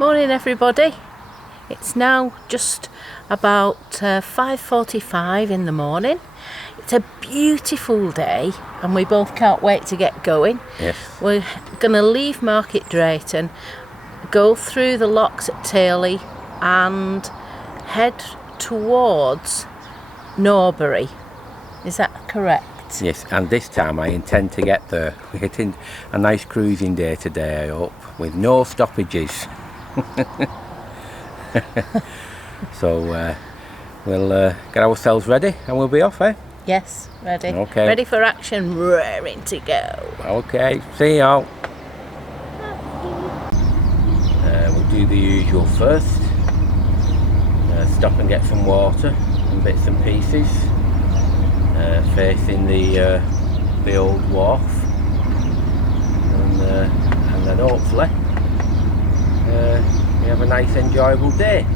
Morning everybody. It's now just about 5:45 in the morning. It's a beautiful day and we both can't wait to get going. Yes. We're going to leave Market Drayton, go through the locks at Tyrley and head towards Norbury. Is that correct? Yes, and this time I intend to get there. We're hitting a nice cruising day today, I hope, with no stoppages. So we'll get ourselves ready and we'll be off, eh? Yes, ready. Okay. Ready for action, raring to go. Okay, see y'all. We'll do the usual first. Stop and get some water and bits and pieces. Facing the old wharf. And then hopefully we have a nice enjoyable day.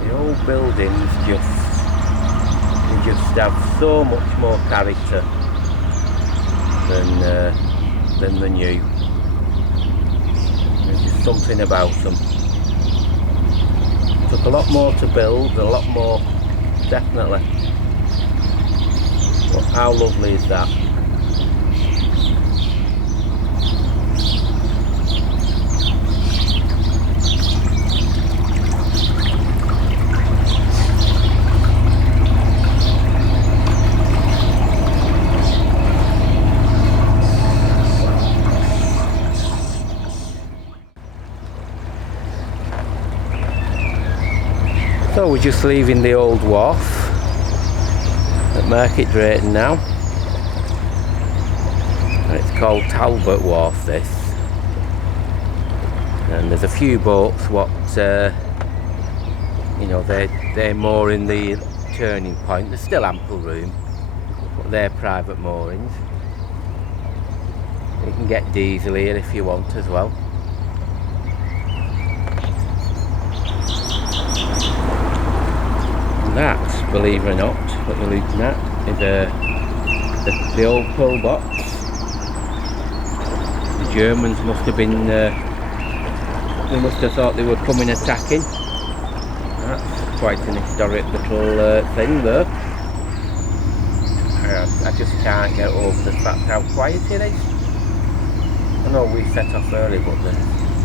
The old buildings just have so much more character than the new. There's just something about them. It took a lot more to build, a lot more, definitely. But how lovely is that? So we're just leaving the old wharf at Market Drayton now. And it's called Talbot Wharf, this. And there's a few boats what you know, they're more in the turning point. There's still ample room, but they're private moorings. You can get diesel here if you want as well. That, believe it or not, what we're looking at is the old pillbox. The Germans must have been, they must have thought they were coming attacking. That's quite an historic little thing though. I just can't get over the fact how quiet it is. I know we set off early, but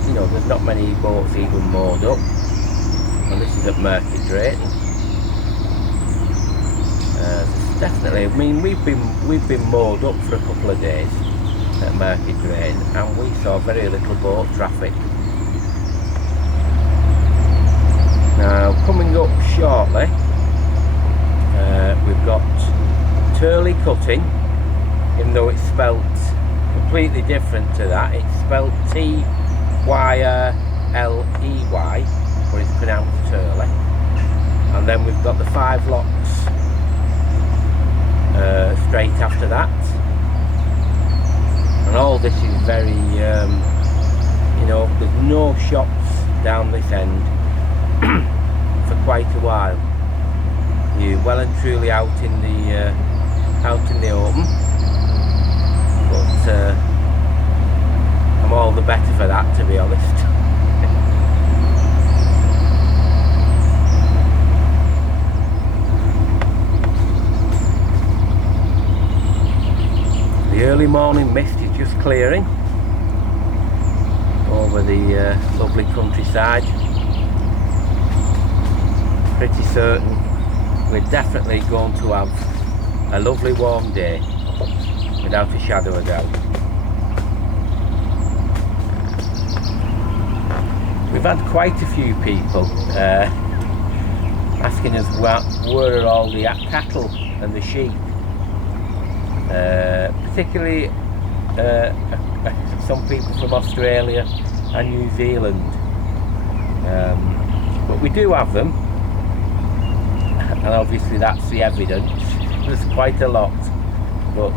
you know, there's not many boats even moored up. And this is at Market Drayton. Definitely, I mean we've been moored up for a couple of days at Market Drayton and we saw very little boat traffic. Now coming up shortly, we've got Tyrley Cutting, even though it's spelt completely different to that. It's spelt T-Y-R-L-E-Y, but it's pronounced Tyrley. And then we've got the 5 locks straight after that, and all this is very you know, there's no shops down this end for quite a while. You're well and truly out in the open, but I'm all the better for that, to be honest. The early morning mist is just clearing over the lovely countryside. Pretty certain we're definitely going to have a lovely warm day, without a shadow of doubt. We've had quite a few people asking us where are all the cattle and the sheep. Particularly some people from Australia and New Zealand, but we do have them, and obviously that's the evidence. There's quite a lot, but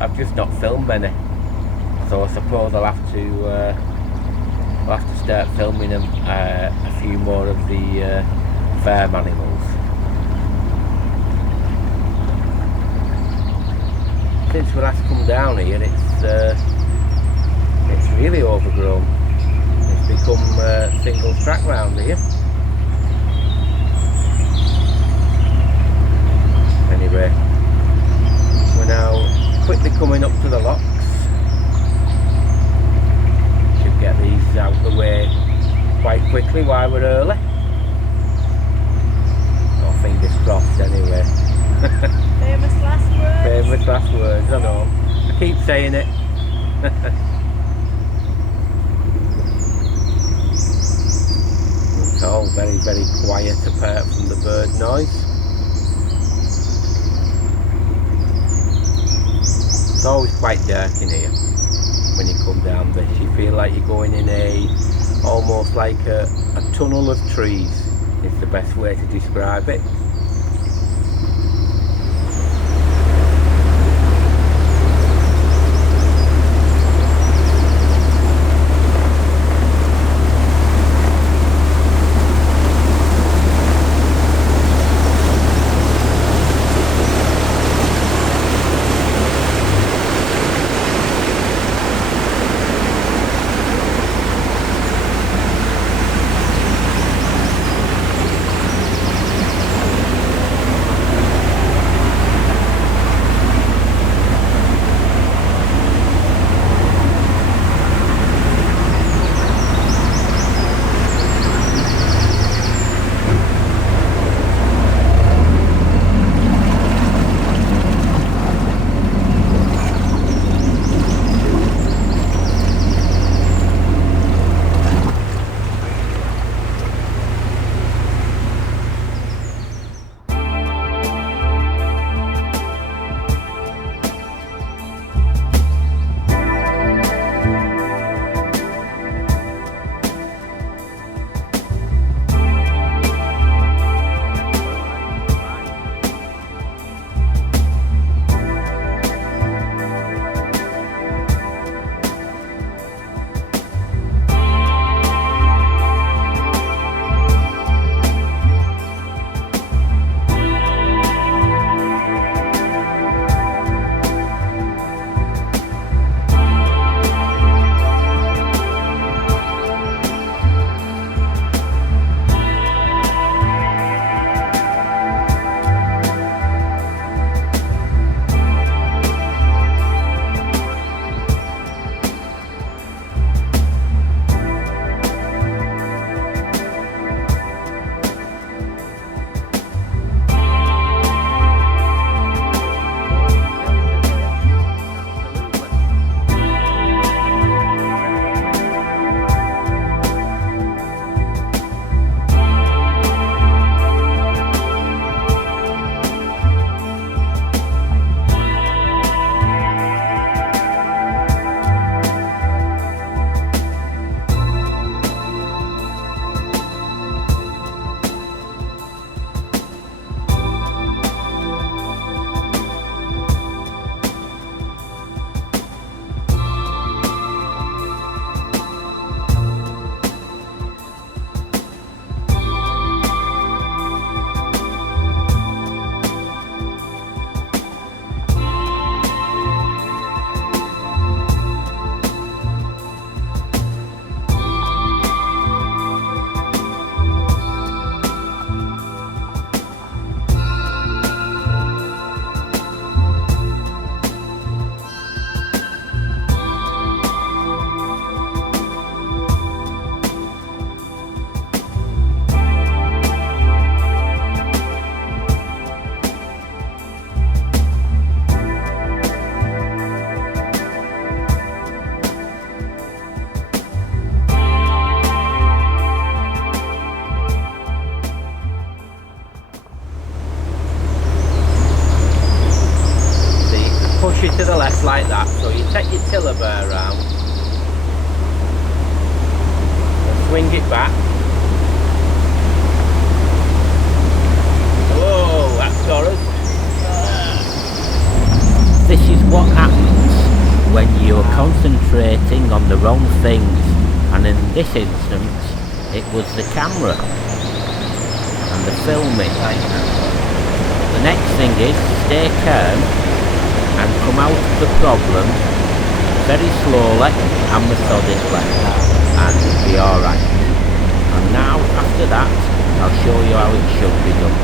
I've just not filmed many, so I suppose I'll have to start filming them, a few more of the farm animals. since we last come down here, it's really overgrown. It's become single track round here. Anyway, we're now quickly coming up to the locks. Should get these out of the way quite quickly while we're early. Oh, fingers crossed anyway. Famous last words. Famous last words, I know. I keep saying it. It's all very, very quiet apart from the bird noise. It's always quite dark in here when you come down this. You feel like you're going in almost like a tunnel of trees. It's the best way to describe it. To the left like that, so you take your tiller bar round and swing it back. Whoa, that's got us. This is what happens when you're concentrating on the wrong things, and in this instance it was the camera and the filming. The next thing is stay calm and come out of the problem very slowly and methodically, and it'll be alright. And now, after that, I'll show you how it should be done.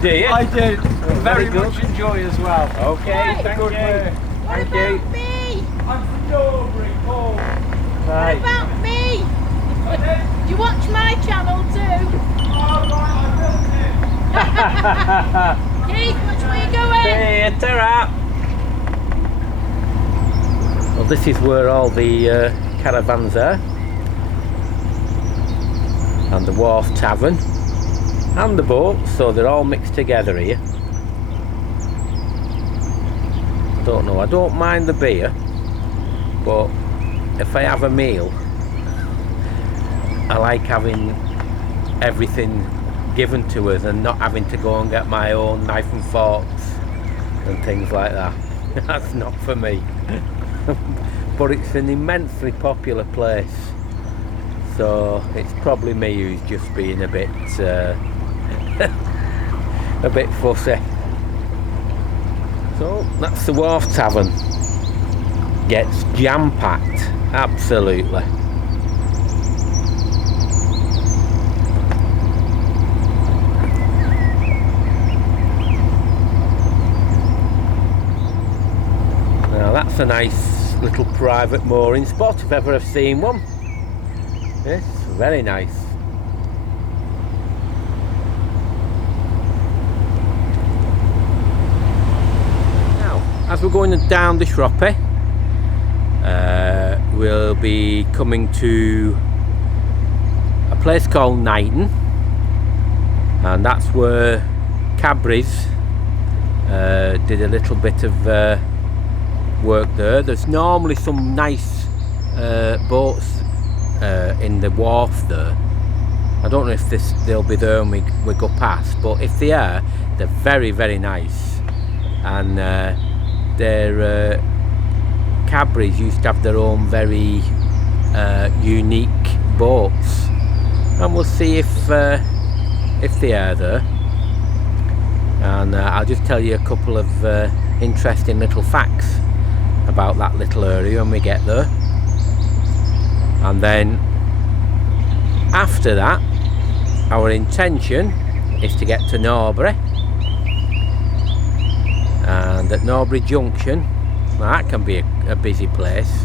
Do you? I do. Very good. much enjoy as well. Okay, thank you. What Thank about you. me? I'm from Norbury, Paul. What Right. about me? Do you watch my channel too? Keith, which way you going? See you, ta-ra. Well, this is where all the caravans are, and the wharf tavern, and the boat, so they're all mixed together here. Don't know, I don't mind the beer, but if I have a meal, I like having everything given to us and not having to go and get my own knife and forks and things like that. That's not for me. But it's an immensely popular place, so it's probably me who's just being a bit a bit fussy. So that's the Wharf Tavern. Gets jam-packed, absolutely. Now that's a nice little private mooring spot if ever I've seen one. Yes, very nice. As we're going down the Shropshire, we'll be coming to a place called Knighton, and that's where Cadbury's did a little bit of work there. There's normally some nice boats in the wharf there. I don't know if they'll be there when we go past, but if they are, they're very, very nice. And their Cadbury's used to have their own very unique boats, and we'll see if they are there. And I'll just tell you a couple of interesting little facts about that little area when we get there. And then after that, our intention is to get to Norbury. And at Norbury Junction, well, that can be a busy place,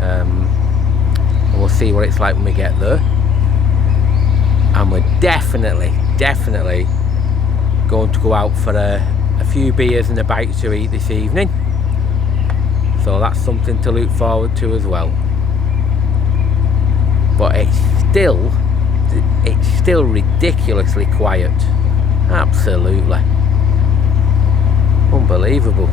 and we'll see what it's like when we get there. And we're definitely going to go out for a few beers and a bite to eat this evening, so that's something to look forward to as well. But it's still ridiculously quiet, absolutely. Unbelievable.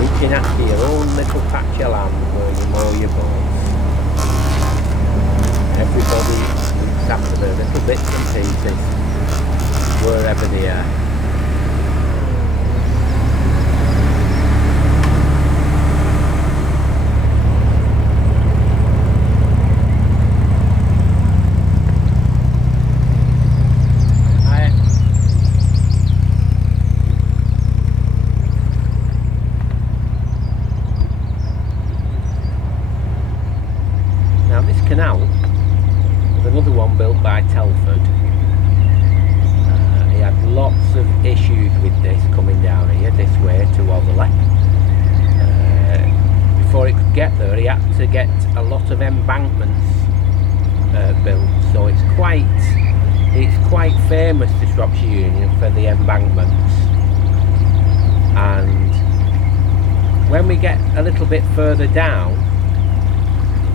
Looking after your own little patch of land where you mow your boats. Everybody looks after their little bits and pieces wherever they are. Now this canal was another one built by Telford. He had lots of issues with this coming down here, this way to Otherley. Before it could get there, he had to get a lot of embankments built. So it's quite famous, the Shropshire Union, for the embankments. And when we get a little bit further down,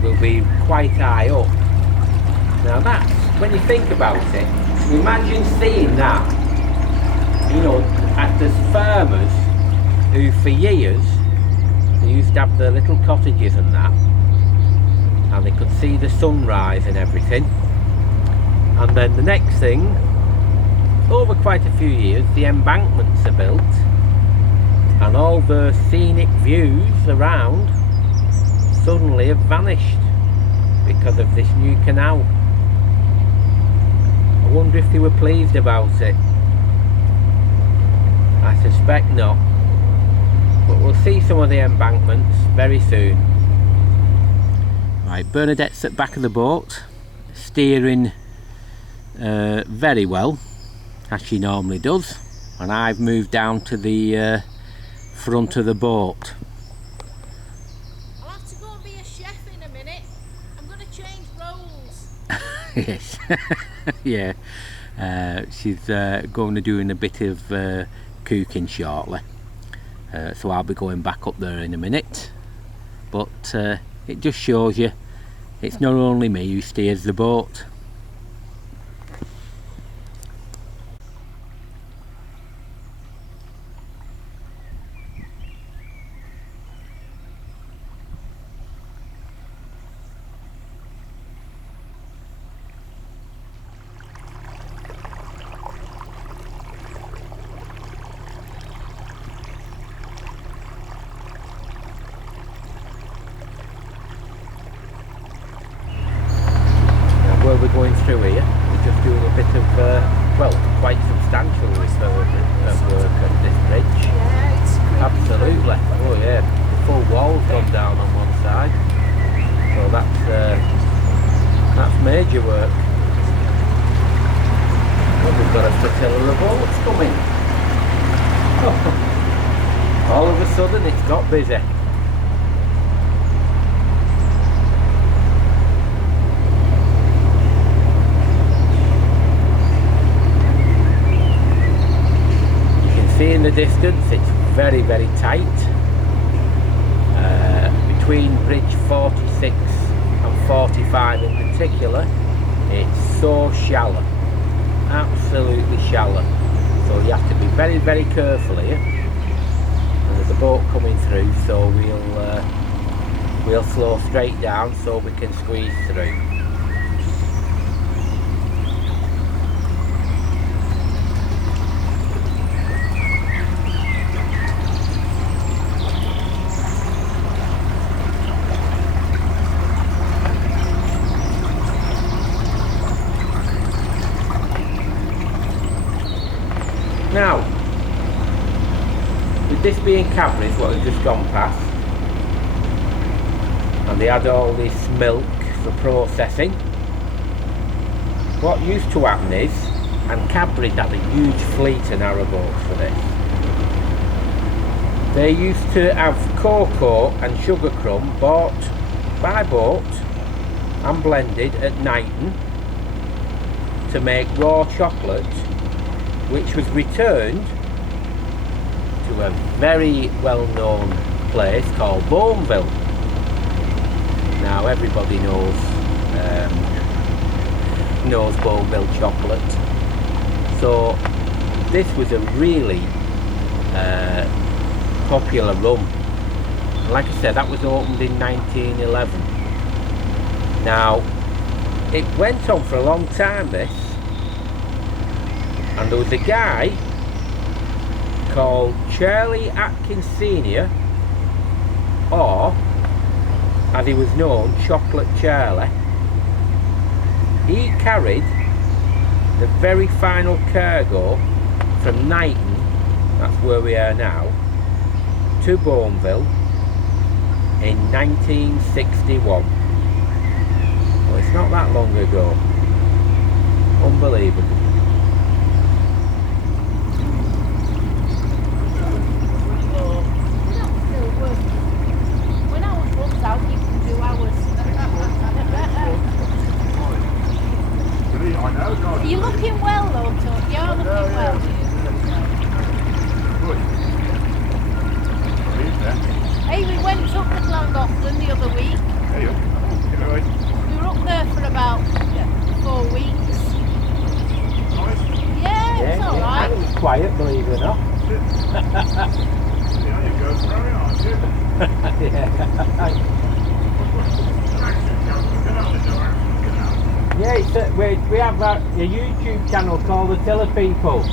will be quite high up. Now that's, when you think about it, imagine seeing that, you know, there's farmers who for years, they used to have their little cottages and that, and they could see the sunrise and everything, and then the next thing, over quite a few years, the embankments are built, and all the scenic views around suddenly have vanished because of this new canal. I wonder if they were pleased about it. I suspect not, but we'll see some of the embankments very soon. Right, Bernadette's at the back of the boat, steering very well, as she normally does, and I've moved down to the front of the boat. Yes, yeah, she's going to doing a bit of cooking shortly, so I'll be going back up there in a minute, but it just shows you it's not only me who steers the boat. We're going through here, we're just doing a bit of, well, quite substantial work at this bridge. Yeah, it's creepy. Absolutely. Oh yeah, the full wall's gone down on one side, so that's major work. Well, we've got a flotilla of boats coming. All of a sudden it's got busy. See in the distance, it's very, very tight. Between bridge 46 and 45 in particular, it's so shallow, absolutely shallow. So you have to be very, very careful here. And there's a boat coming through, so we'll slow straight down so we can squeeze through. Now, with this being Cadbury's, what we've just gone past, and they had all this milk for processing, what used to happen is, and Cadbury's had a huge fleet of narrowboats for this, they used to have cocoa and sugar crumb bought by boat and blended at Knighton to make raw chocolate, which was returned to a very well-known place called Bourneville. Now everybody knows Bourneville chocolate, So this was a really popular run. And like I said, that was opened in 1911. Now, it went on for a long time, this, and there was a guy called Charlie Atkins Senior, or as he was known, Chocolate Charlie. He carried the very final cargo from Knighton, that's where we are now, to Bourneville in 1961. Well, it's not that long ago. Unbelievable. When ours runs out, you can do ours. You're looking well though, Tom. You're looking well. Hey, we went up to Llangollen the other week. We were up there for about 4 weeks. Yeah, it's alright. It was quiet, believe it or not. Yeah, it's we have a YouTube channel called The Tiller People.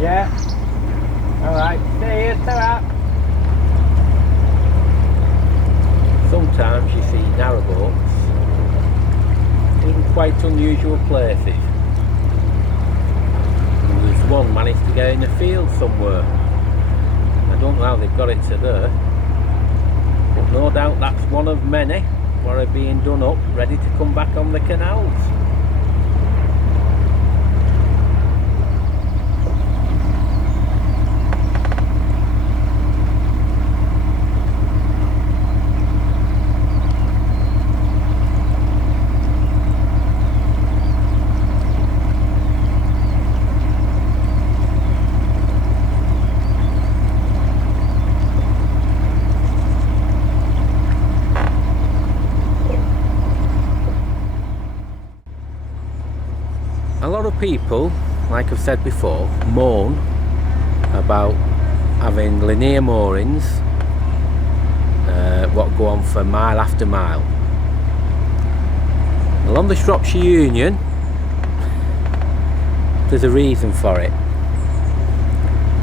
Yeah. Alright, stay here, ta-ra. Sometimes you see narrowboats in quite unusual places. And there's one managed to get in a field somewhere. I don't know how they've got it to there, but no doubt that's one of many what are being done up, ready to come back on the canals. A lot of people, like I've said before, moan about having linear moorings what go on for mile after mile. Well, on the Shropshire Union there's a reason for it,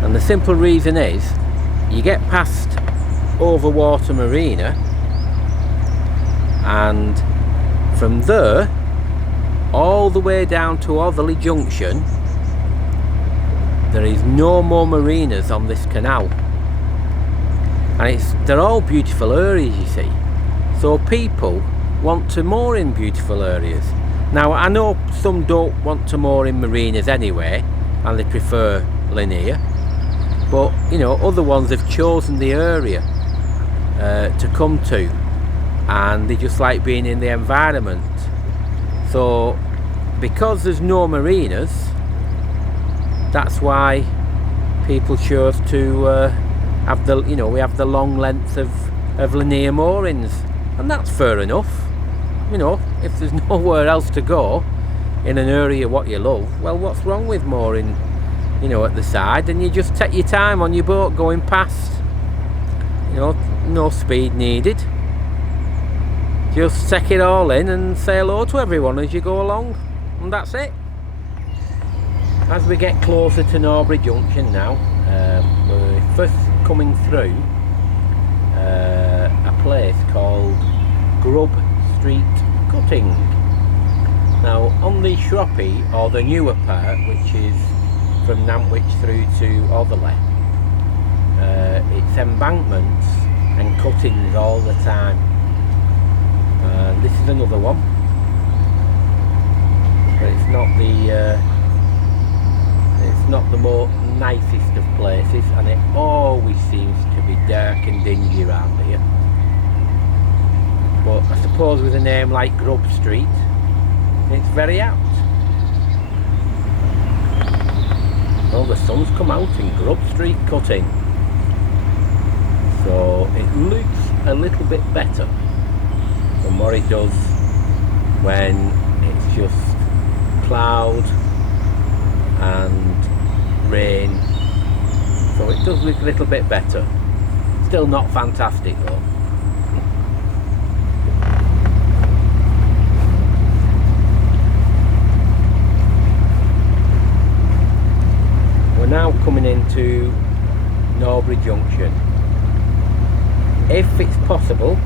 and the simple reason is you get past Overwater Marina, and from there all the way down to Otherley Junction there is no more marinas on this canal, and they're all beautiful areas, you see, so people want to moor in beautiful areas. Now I know some don't want to moor in marinas anyway and they prefer linear, but you know, other ones have chosen the area to come to, and they just like being in the environment. So because there's no marinas, that's why people chose to have the, you know, we have the long length of linear moorings, and that's fair enough. You know, if there's nowhere else to go in an area what you love, well, what's wrong with mooring, you know, at the side, and you just take your time on your boat going past, you know, no speed needed. Just take it all in and say hello to everyone as you go along, and that's it. As we get closer to Norbury Junction now, we're first coming through a place called Grub Street Cutting. Now on the Shroppy, or the newer part, which is from Nantwich through to Otherley, it's embankments and cuttings all the time. This is another one, but it's not the more nicest of places, and it always seems to be dark and dingy around here. But I suppose with a name like Grub Street, it's very apt. Well, the sun's come out in Grub Street Cutting, so it looks a little bit better than what it does when it's just cloud and rain, so it does look a little bit better. Still not fantastic though. We're now coming into Norbury Junction. If it's possible,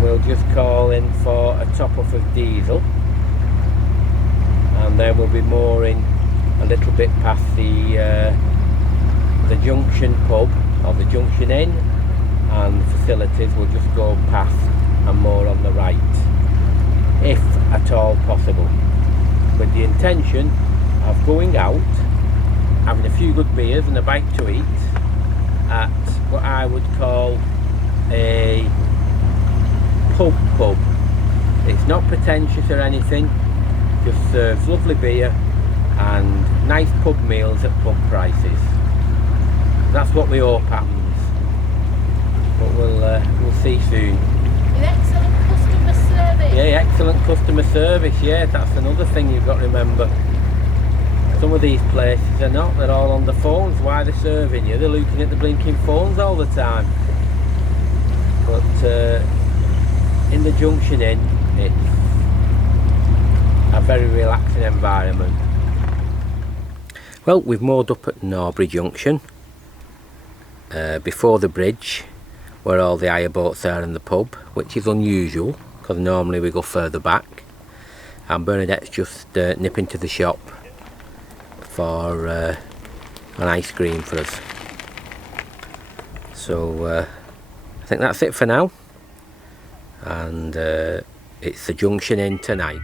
we'll just call in for a top off of diesel, and then we'll be mooring a little bit past the junction pub, or the junction inn, and facilities. We'll just go past and moor on the right, if at all possible, with the intention of going out, having a few good beers and a bite to eat at what I would call a pub. It's not pretentious or anything, just serves lovely beer and nice pub meals at pub prices. That's what we hope happens, but we'll see soon. With excellent customer service. Yeah, excellent customer service. Yeah, that's another thing you've got to remember. Some of these places are not, they're all on the phones. Why they're serving you? They're looking at the blinking phones all the time. But in the junction inn, it's a very relaxing environment. Well, we've moored up at Norbury Junction, before the bridge, where all the hire boats are in the pub, which is unusual because normally we go further back. And Bernadette's just nipping to the shop for an ice cream for us. So I think that's it for now, and it's the junction inn tonight.